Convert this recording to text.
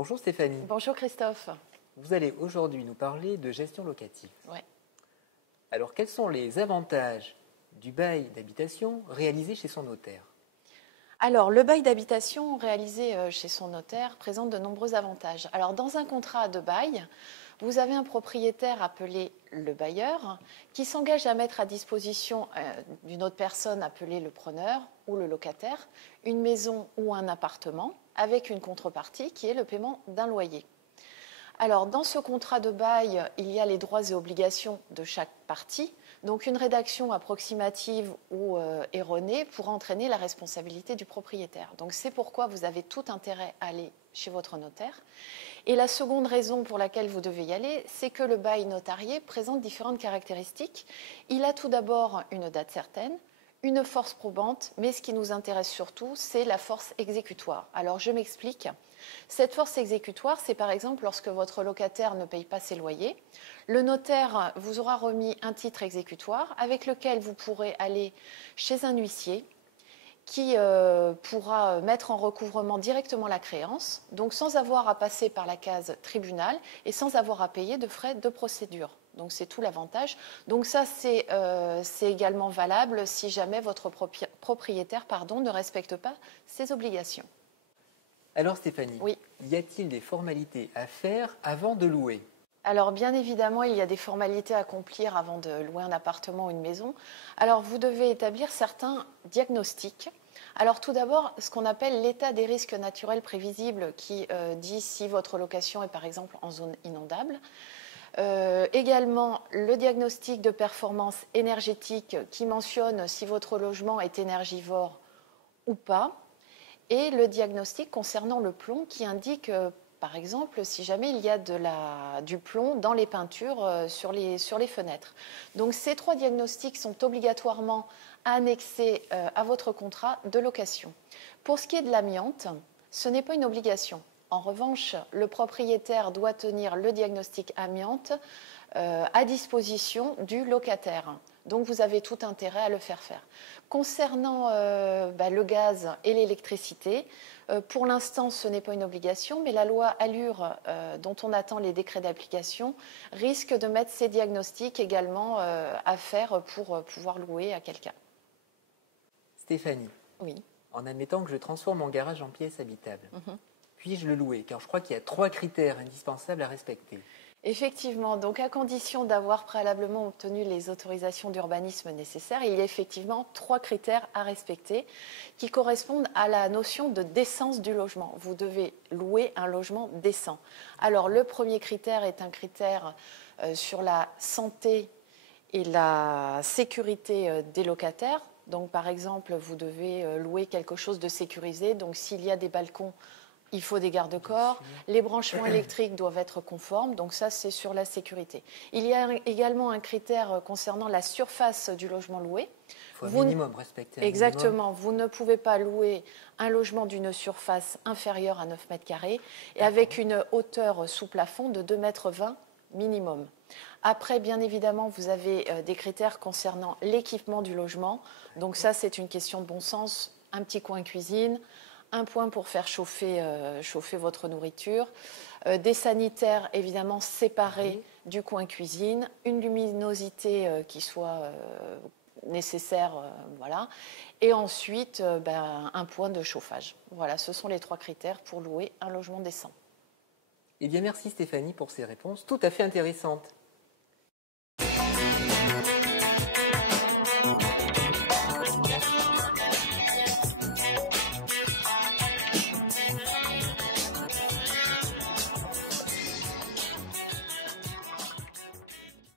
Bonjour Stéphanie. Bonjour Christophe. Vous allez aujourd'hui nous parler de gestion locative. Ouais. Alors, quels sont les avantages du bail d'habitation réalisé chez son notaire? Alors, le bail d'habitation réalisé chez son notaire présente de nombreux avantages. Alors, dans un contrat de bail, vous avez un propriétaire appelé le bailleur qui s'engage à mettre à disposition d'une autre personne appelée le preneur ou le locataire une maison ou un appartement avec une contrepartie qui est le paiement d'un loyer. Alors, dans ce contrat de bail, il y a les droits et obligations de chaque partie. Donc, une rédaction approximative ou erronée pourra entraîner la responsabilité du propriétaire. Donc, c'est pourquoi vous avez tout intérêt à aller chez votre notaire. Et la seconde raison pour laquelle vous devez y aller, c'est que le bail notarié présente différentes caractéristiques. Il a tout d'abord une date certaine, une force probante, mais ce qui nous intéresse surtout, c'est la force exécutoire. Alors, je m'explique. Cette force exécutoire, c'est par exemple lorsque votre locataire ne paye pas ses loyers. Le notaire vous aura remis un titre exécutoire avec lequel vous pourrez aller chez un huissier qui pourra mettre en recouvrement directement la créance, donc sans avoir à passer par la case tribunal et sans avoir à payer de frais de procédure. Donc c'est tout l'avantage. Donc ça, c'est également valable si jamais votre propriétaire ne respecte pas ses obligations. Alors Stéphanie, oui. Y a-t-il des formalités à faire avant de louer? Alors bien évidemment, il y a des formalités à accomplir avant de louer un appartement ou une maison. Alors vous devez établir certains diagnostics. Alors tout d'abord, ce qu'on appelle l'état des risques naturels prévisibles qui dit si votre location est par exemple en zone inondable. Également, le diagnostic de performance énergétique qui mentionne si votre logement est énergivore ou pas. Et le diagnostic concernant le plomb qui indique, par exemple, si jamais il y a du plomb dans les peintures sur les fenêtres. Donc ces trois diagnostics sont obligatoirement annexés à votre contrat de location. Pour ce qui est de l'amiante, ce n'est pas une obligation. En revanche, le propriétaire doit tenir le diagnostic amiante à disposition du locataire. Donc vous avez tout intérêt à le faire faire. Concernant le gaz et l'électricité, pour l'instant ce n'est pas une obligation, mais la loi Allure, dont on attend les décrets d'application, risque de mettre ces diagnostics également à faire pour pouvoir louer à quelqu'un. Stéphanie, oui. En admettant que je transforme mon garage en pièce habitable, puis-je le louer? Car je crois qu'il y a 3 critères indispensables à respecter. Effectivement, donc à condition d'avoir préalablement obtenu les autorisations d'urbanisme nécessaires, il y a effectivement 3 critères à respecter qui correspondent à la notion de décence du logement. Vous devez louer un logement décent. Alors le premier critère est un critère sur la santé et la sécurité des locataires. Donc par exemple, vous devez louer quelque chose de sécurisé. Donc s'il y a des balcons, il faut des garde-corps, les branchements électriques doivent être conformes, donc ça c'est sur la sécurité. Il y a également un critère concernant la surface du logement loué. Il faut un minimum respecter. Exactement, vous ne pouvez pas louer un logement d'une surface inférieure à 9 mètres carrés et avec une hauteur sous plafond de 2,20 mètres minimum. Après, bien évidemment, vous avez des critères concernant l'équipement du logement, donc ça c'est une question de bon sens, un petit coin cuisine, un point pour faire chauffer votre nourriture, des sanitaires évidemment séparés du coin cuisine, une luminosité qui soit nécessaire, voilà, et ensuite un point de chauffage. Voilà, ce sont les 3 critères pour louer un logement décent. Eh bien, merci Stéphanie pour ces réponses tout à fait intéressantes.